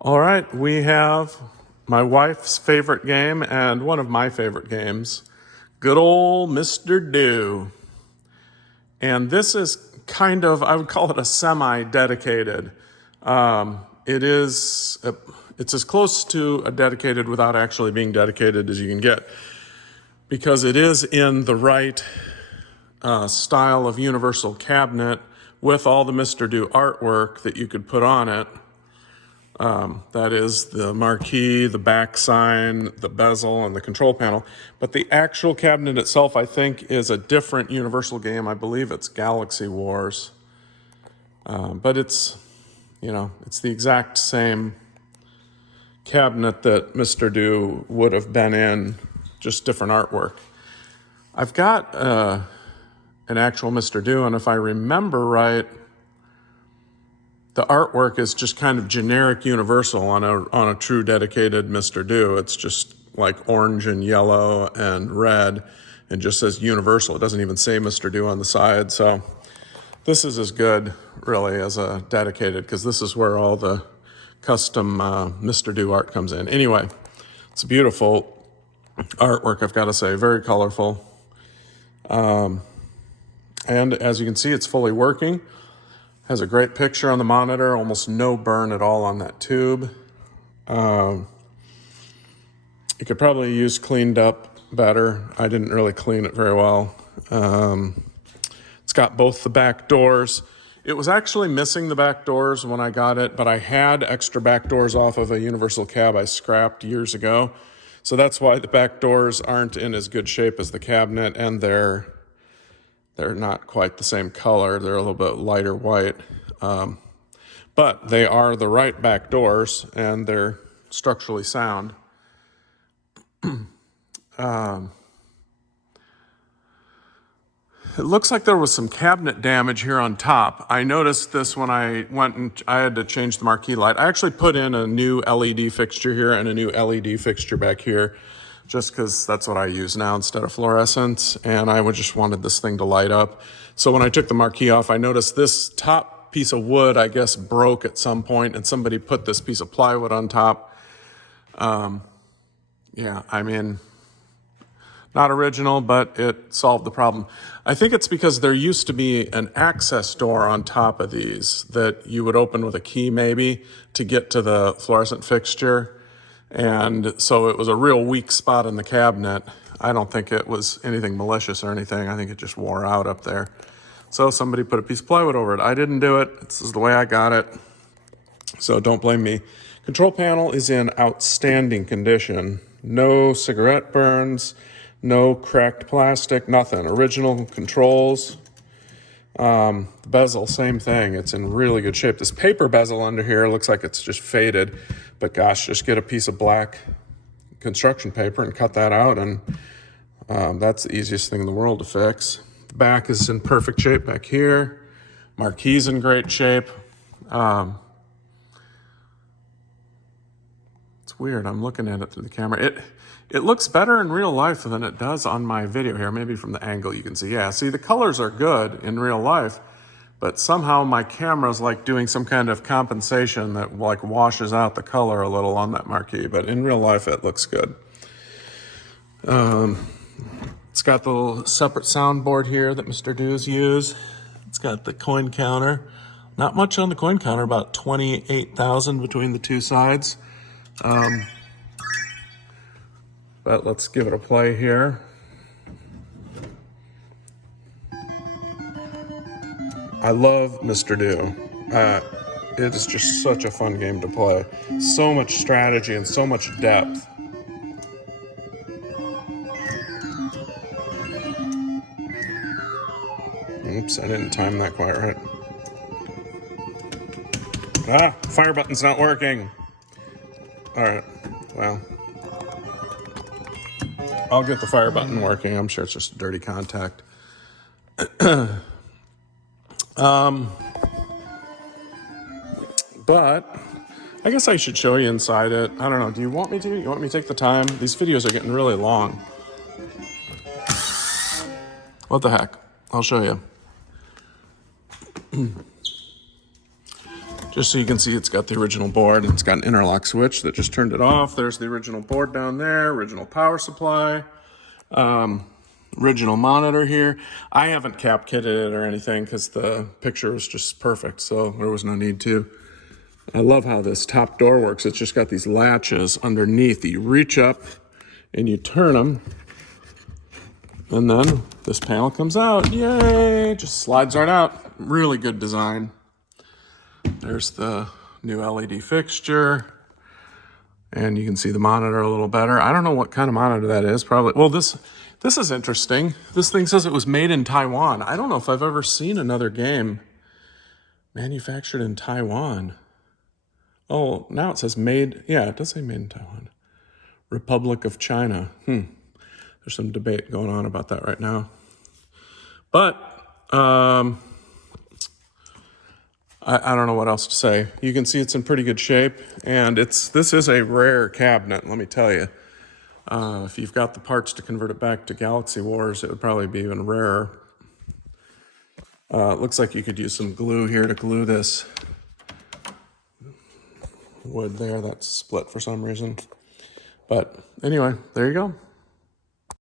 All right, we have my wife's favorite game and one of my favorite games, good old Mr. Do. And this is kind of, I would call it a semi-dedicated. It's as close to a dedicated without actually being dedicated as you can get, because it is in the right style of universal cabinet with all the Mr. Do artwork that you could put on it. That is the marquee, the back sign, the bezel, and the control panel. But the actual cabinet itself, I think, is a different Universal game. I believe it's Galaxy Wars. But it's the exact same cabinet that Mr. Do would have been in, just different artwork. I've got an actual Mr. Do, and if I remember right, the artwork is just kind of generic universal on a true dedicated Mr. Do. It's just like orange and yellow and red and just says universal. It doesn't even say Mr. Do on the side. So this is as good really as a dedicated, because this is where all the custom Mr. Do art comes in. Anyway, it's a beautiful artwork, I've got to say, very colorful. And as you can see, it's fully working. Has a great picture on the monitor, almost no burn at all on that tube. You could probably use cleaned up better. I didn't really clean it very well. It's got both the back doors. It was actually missing the back doors when I got it, but I had extra back doors off of a Universal cab I scrapped years ago. So that's why the back doors aren't in as good shape as the cabinet, and they're not quite the same color. They're a little bit lighter white. But they are the right back doors, and they're structurally sound. It looks like there was some cabinet damage here on top. I noticed this when I went and I had to change the marquee light. I actually put in a new LED fixture here and a new LED fixture back here, just because that's what I use now instead of fluorescents, and I just wanted this thing to light up. So when I took the marquee off, I noticed this top piece of wood, I guess, broke at some point, and somebody put this piece of plywood on top. Yeah, I mean, not original, but it solved the problem. I think it's because there used to be an access door on top of these that you would open with a key maybe to get to the fluorescent fixture. And so it was a real weak spot in the cabinet. I don't think it was anything malicious or anything. I think it just wore out up there. So somebody put a piece of plywood over it. I didn't do it. This is the way I got it. So don't blame me. Control panel is in outstanding condition. No cigarette burns, no cracked plastic, nothing. Original controls. The bezel, same thing. It's in really good shape. This paper bezel under here looks like it's just faded, but gosh, just get a piece of black construction paper and cut that out, and that's the easiest thing in the world to fix. The back is in perfect shape back here. Marquee's in great shape. It's weird. I'm looking at it through the camera. It looks better in real life than it does on my video here. Maybe from the angle you can see. Yeah, see, the colors are good in real life, but somehow my camera's like doing some kind of compensation that like washes out the color a little on that marquee, but in real life it looks good. It's got the little separate soundboard here that Mr. Do's use. It's got the coin counter. Not much on the coin counter, about 28,000 between the two sides. But let's give it a play here. I love Mr. Do. It is just such a fun game to play. So much strategy and so much depth. Oops, I didn't time that quite right. Ah, fire button's not working. All right, well, I'll get the fire button working. I'm sure it's just a dirty contact. But I guess I should show you inside it. I don't know. Do you want me to? You want me to take the time? These videos are getting really long. What the heck? I'll show you. Just so you can see, it's got the original board, and it's got an interlock switch that just turned it off. There's the original board down there, original power supply, original monitor here. I haven't cap kitted it or anything because the picture was just perfect, so there was no need to. I love how this top door works. It's just got these latches underneath that you reach up and you turn them, and then this panel comes out. Yay! Just slides right out. Really good design. There's the new LED fixture, and you can see the monitor a little better. I don't know what kind of monitor that is. Probably, well, this is interesting. This thing says it was made in Taiwan. I don't know if I've ever seen another game manufactured in Taiwan. Oh, now it says made, yeah, it does say made in Taiwan. Republic of China. There's some debate going on about that right now. But I don't know what else to say. You can see it's in pretty good shape, and this is a rare cabinet, let me tell you. If you've got the parts to convert it back to Galaxy Wars, it would probably be even rarer. It looks like you could use some glue here to glue this wood there. That's split for some reason. But anyway, there you go.